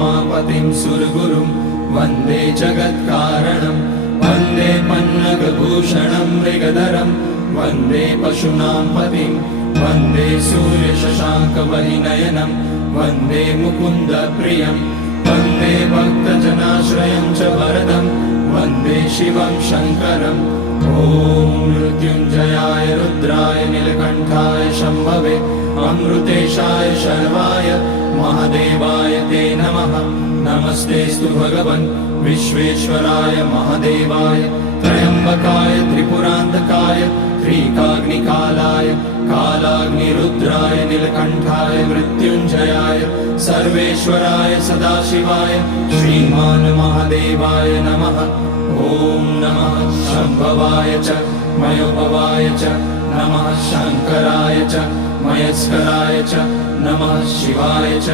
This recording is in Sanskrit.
उमापतिं सुरगुरुं वन्दे जगत्कारणं वन्दे पन्नगभूषणं मृगधरं वन्दे पशूनां पतिं वन्दे सूर्यशशाङ्कवहिनयनं वन्दे मुकुन्दप्रियं वन्दे भक्तजनाश्रयं च वरदं वन्दे शिवं शङ्करम् ॐ मृत्युञ्जयाय रुद्राय नीलकण्ठाय शम्भवे अमृतेशाय शर्वाय महादेवाय ते नमः। नमस्तेऽस्तु भगवन् विश्वेश्वराय महादेवाय त्र्यम्बकाय त्रिपुरान्तकाय त्रिकाग्निकालाय कालाग्निरुद्राय नीलकण्ठाय मृत्युञ्जयाय सर्वेश्वराय सदाशिवाय श्रीमान् महादेवाय नमः। ॐ नमः शम्भवाय च मयोभवाय च नमः शङ्कराय च मयस्कराय च नमः शिवाय च